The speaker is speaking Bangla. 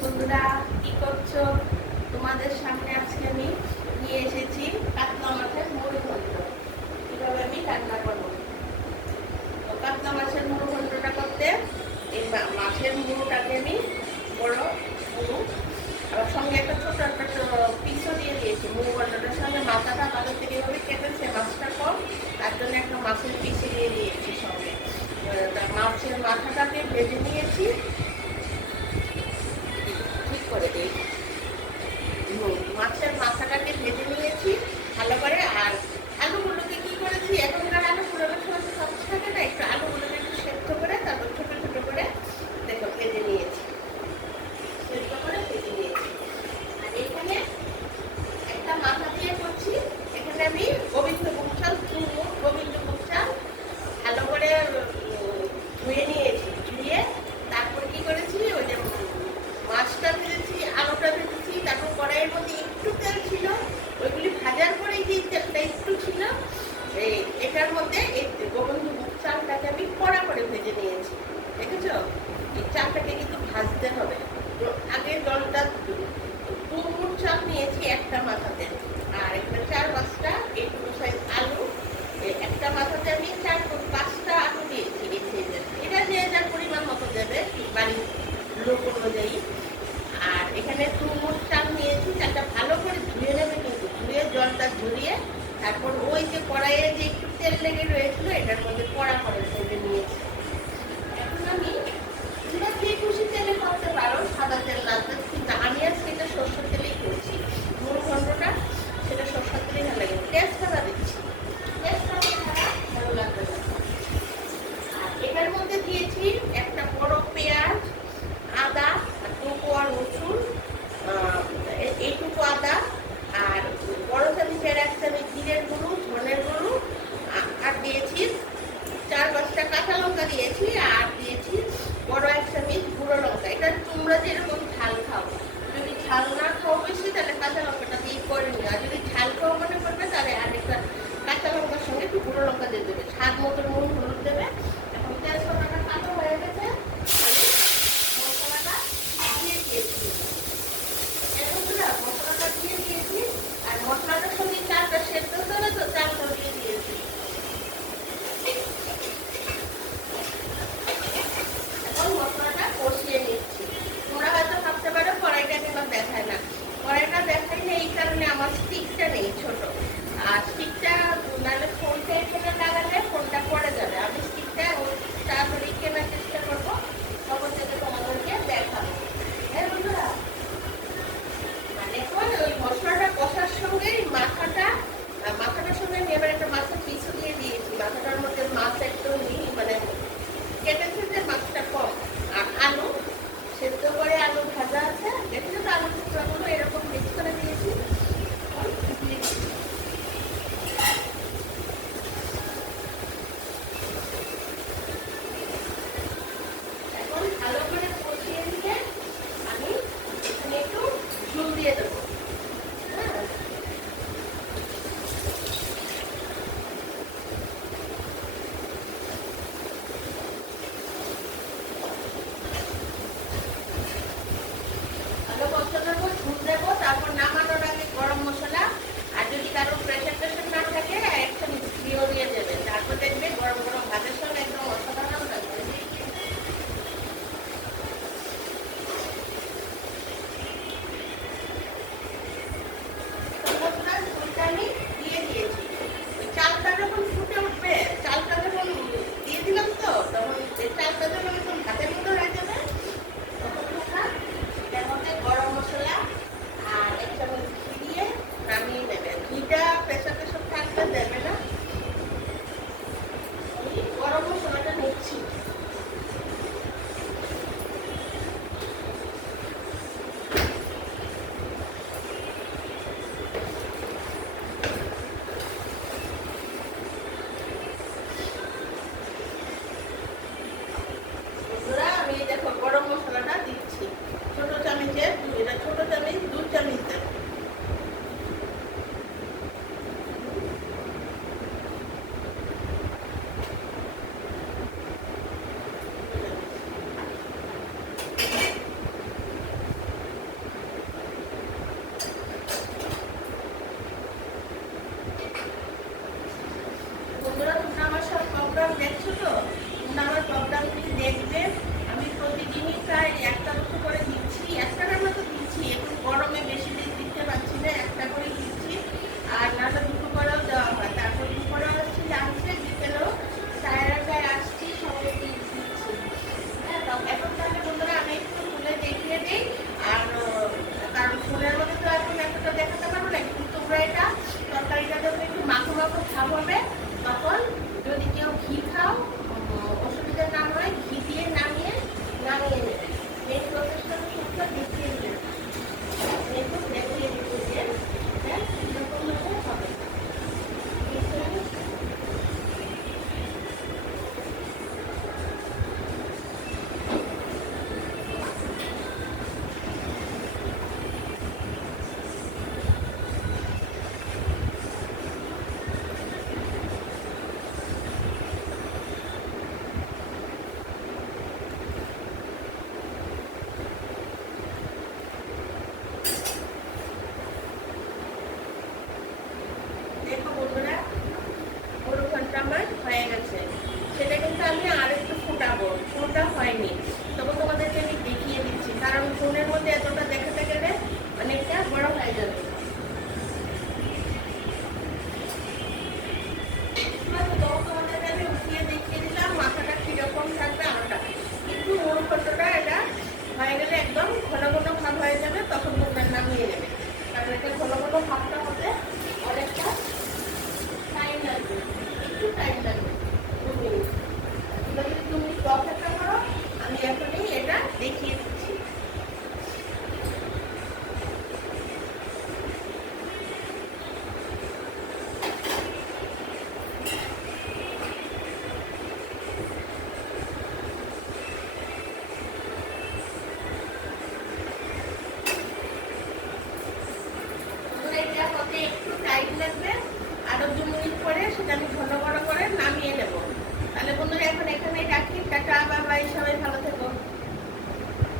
বন্ধুরা, কি করছো? তোমাদের সামনে আজকে আমি নিয়ে এসেছি কাতলা মাছের মুড়ো ঘন্ট। কিভাবে আমি রান্না করবো। তো কাতলা মাছের মুড়ো ঘন্টটা করতে এই মাছের মুড়োটাকে আমি বড় মুড়ো, আবার সঙ্গে একটা ছোট একটা পিসও দিয়ে দিয়েছি। মুড়ো ঘন্টটার সঙ্গে মাথাটা বাজার থেকে এভাবে কেটেছে, মাছটা কম, তার জন্য একটা মাছের পিসও দিয়ে দিয়েছি সঙ্গে। মাছের মাথাটাকে ভেজে নিয়েছি ঠিক করে দিই। মাছের মাথাটাকে ভেজে নিয়েছি ভালো করে। আর আলুগুলোকে কি করেছি, এখনকার আলুগুলো সময় শক্ত থাকে না, একটু আলুগুলোকে একটু সেদ্ধ করে তারপর ছোট ছোট করে দেখো ভেজে নিয়েছি, সেদ্ধ করে ভেজে নিয়েছি। আর এখানে একটা মাথা দিয়ে করছি। এখানে আমি গোবিন্দভোগ চাল, গোবিন্দভোগ চাল ভালো করে ধুয়ে নিয়েছি। ধুয়ে তারপর কি করেছি, ওই যে মাছটা ভেজেছি, আলুটা ভেজেছি, তারপর কড়াইয়ের মধ্যে একটু তেল ছিল, ওইগুলি ভাজার পরে যে তেলটা একটু ছিল, এটার মধ্যে এই গোবিন্দভোগ চালটাকে আমি কড়া করে ভেজে নিয়েছি। দেখেছ, এই চালটাকে কিন্তু ভাজতে হবে। তো আগে জলটা মুঠ চাল নিয়েছি একটা মাথাতে, আর এখানে 4-5টা এইটুকু সাইজ আলু, একটা মাথাতে আমি 4-5টা আলু দিয়েছি। এটা যে যার পরিমাণ মতো দেবে বাড়ির লোক অনুযায়ী। আর এখানে মুঠ চাল নিয়েছি, চালটা ভালো করে ধুয়ে নেবে, কিন্তু ধুয়ে জলটা ঝরিয়ে তারপর ওই যে কড়াইয়ে যে একটু তেল লেগে রয়েছিল এটার মধ্যে কড়া করে ভেজে নিয়েছি। এখন আমি যেটা যে খুশি তেলে করতে পারো, সাদা তেল লাগবে, কিন্তু আমি আজকে এটা সরষের তেলেই করছি। মুড়ো ঘন্টটা সেটা সরষের তেলেই ভালো লাগে, তেজপাতা দিচ্ছি, তেজপাতা ছাড়া ভালো লাগবে না। আর এটার মধ্যে দিয়েছি একটা বড় পেঁয়াজ, আদা, 2 কোয়া রসুন, এইটুকু আদা, আর বড় চামচের 1 চামচ জিরের গুঁড়ো, ধনের গুঁড়ো, আর দিয়েছি 4-5টা কাঁচা লঙ্কা আরো 2 মিনিট পরে সেটা আমি ঘন ঘন